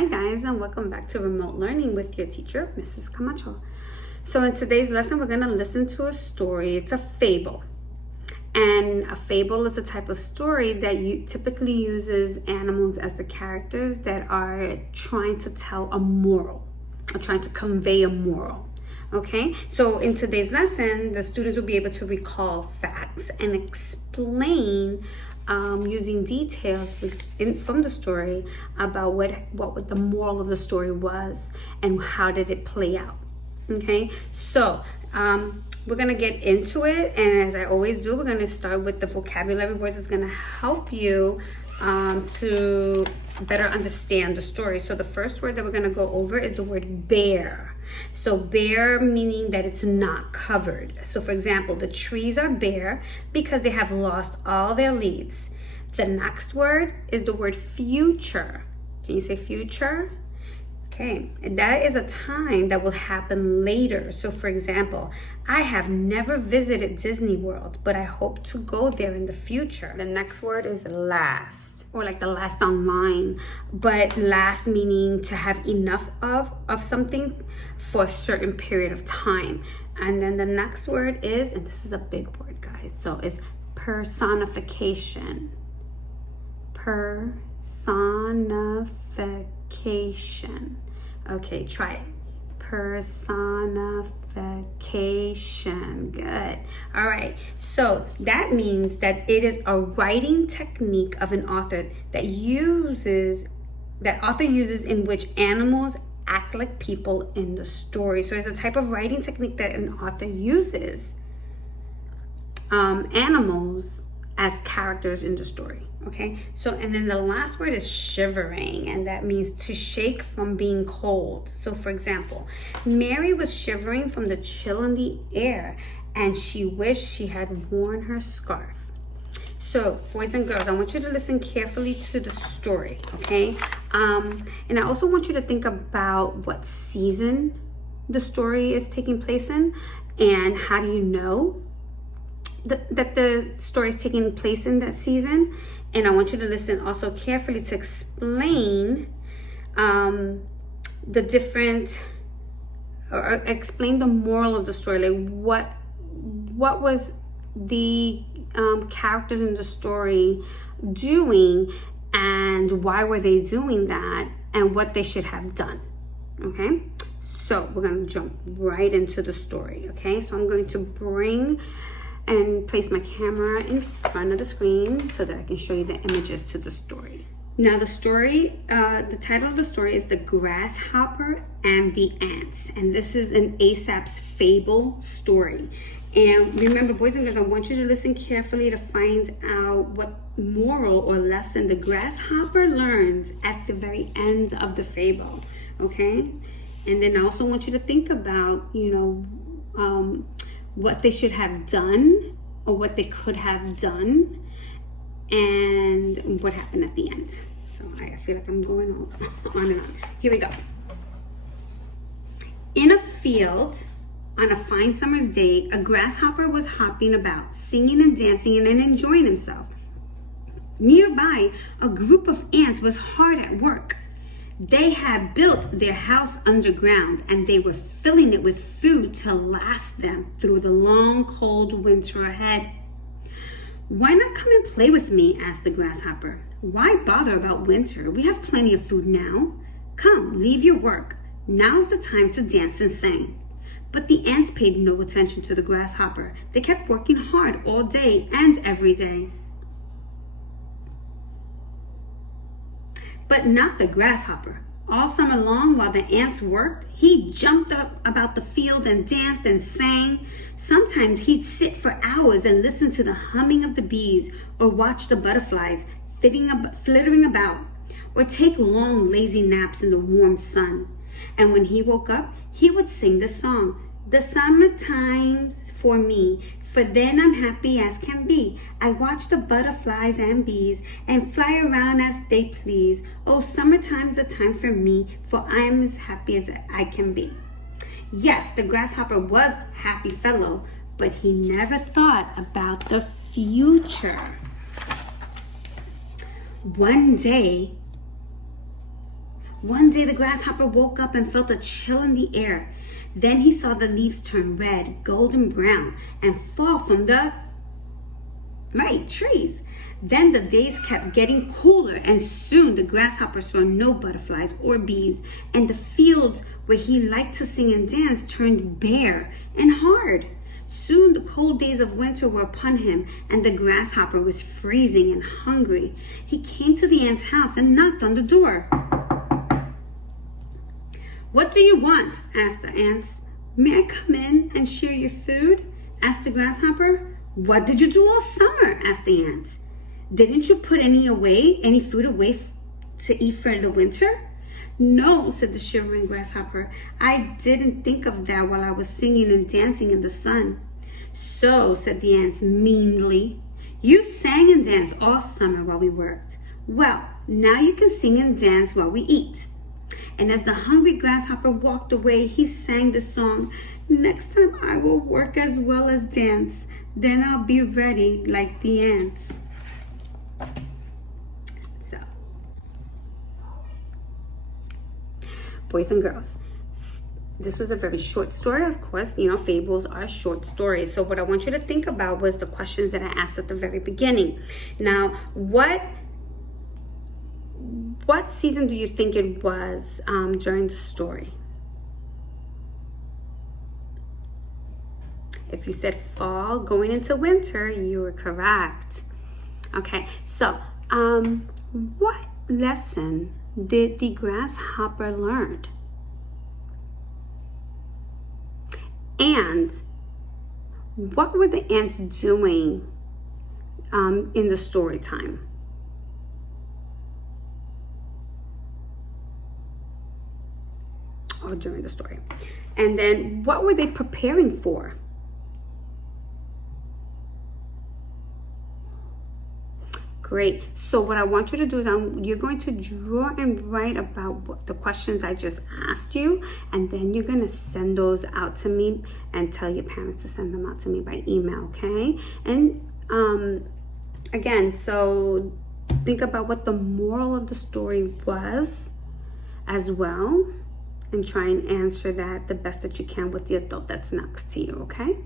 Hi guys, and welcome back to Remote Learning with your teacher, Mrs. Camacho. So in today's lesson, we're going to listen to a story. It's a fable. And a fable is a type of story that typically uses animals as the characters that are trying to tell a moral, or trying to convey a moral. Okay, so in today's lesson, the students will be able to recall facts and explain using details from the story about what the moral of the story was and how did it play out. Okay, so we're gonna get into it, and as I always do, we're gonna start with the vocabulary words that's gonna help you to better understand the story. So the first word that we're gonna go over is the word bare. So bare meaning that it's not covered. So for example, the trees are bare because they have lost all their leaves. The next word is the word future. Can you say future? Okay, and that is a time that will happen later. So for example, I have never visited Disney World, but I hope to go there in the future. The next word is last, or like the last online, but last meaning to have enough of something for a certain period of time. And then the next word is, and this is a big word, guys, so it's personification. Personification. Okay, try it. Personification. Good. All right. So that means that it is a writing technique of an author that author uses in which animals act like people in the story. So it's a type of writing technique that an author uses animals as characters in the story. Okay, so and then the last word is shivering, and that means to shake from being cold. So for example, Mary was shivering from the chill in the air, and she wished she had worn her scarf. So boys and girls, I want you to listen carefully to the story, okay? And I also want you to think about what season the story is taking place in, and how do you know that the story is taking place in that season. And I want you to listen also carefully to explain the different, or explain the moral of the story. Like what was the characters in the story doing, and why were they doing that, and what they should have done. Okay, so we're gonna jump right into the story. Okay, so I'm going to bring and place my camera in front of the screen so that I can show you the images to the story. Now the story, the title of the story is The Grasshopper and the Ants. And this is an Aesop's fable story. And remember, boys and girls, I want you to listen carefully to find out what moral or lesson the grasshopper learns at the very end of the fable, okay? And then I also want you to think about, what they should have done, or what they could have done, and what happened at the end. So I feel like I'm going on and on. Here we go. In a field, on a fine summer's day, a grasshopper was hopping about, singing and dancing and enjoying himself. Nearby, a group of ants was hard at work. They had built their house underground, and they were filling it with food to last them through the long, cold winter ahead. "Why not come and play with me?" asked the grasshopper. "Why bother about winter? We have plenty of food now. Come, leave your work. Now's the time to dance and sing." But the ants paid no attention to the grasshopper. They kept working hard all day and every day. But not the grasshopper. All summer long, while the ants worked, he jumped up about the field and danced and sang. Sometimes he'd sit for hours and listen to the humming of the bees, or watch the butterflies flittering about, or take long, lazy naps in the warm sun. And when he woke up, he would sing the song, "The summertime's for me, for then I'm happy as can be. I watch the butterflies and bees and fly around as they please. Oh, summertime's a time for me, for I am as happy as I can be." Yes, the grasshopper was a happy fellow, but he never thought about the future. One day, One day the grasshopper woke up and felt a chill in the air. Then he saw the leaves turn red, golden brown, and fall from the trees. Then the days kept getting cooler, and soon the grasshopper saw no butterflies or bees, and the fields where he liked to sing and dance turned bare and hard. Soon the cold days of winter were upon him, and the grasshopper was freezing and hungry. He came to the ant's house and knocked on the door. "What do you want?" asked the ants. "May I come in and share your food?" asked the grasshopper. "What did you do all summer?" asked the ants. "Didn't you put any food away to eat for the winter?" "No," said the shivering grasshopper. "I didn't think of that while I was singing and dancing in the sun." "So," said the ants meanly, "you sang and danced all summer while we worked. Well, now you can sing and dance while we eat." And as the hungry grasshopper walked away, he sang the song, "Next time I will work as well as dance. Then I'll be ready like the ants." So, boys and girls, this was a very short story. Of course, fables are short stories. So what I want you to think about was the questions that I asked at the very beginning. Now, what season do you think it was during the story? If you said fall going into winter, you were correct. Okay, so what lesson did the grasshopper learn? And what were the ants doing in the story time? Or during the story. And then what were they preparing for? Great. So what I want you to do is you're going to draw and write about the questions I just asked you, and then you're going to send those out to me and tell your parents to send them out to me by email, okay? And again, so think about what the moral of the story was as well, and try and answer that the best that you can with the adult that's next to you, okay?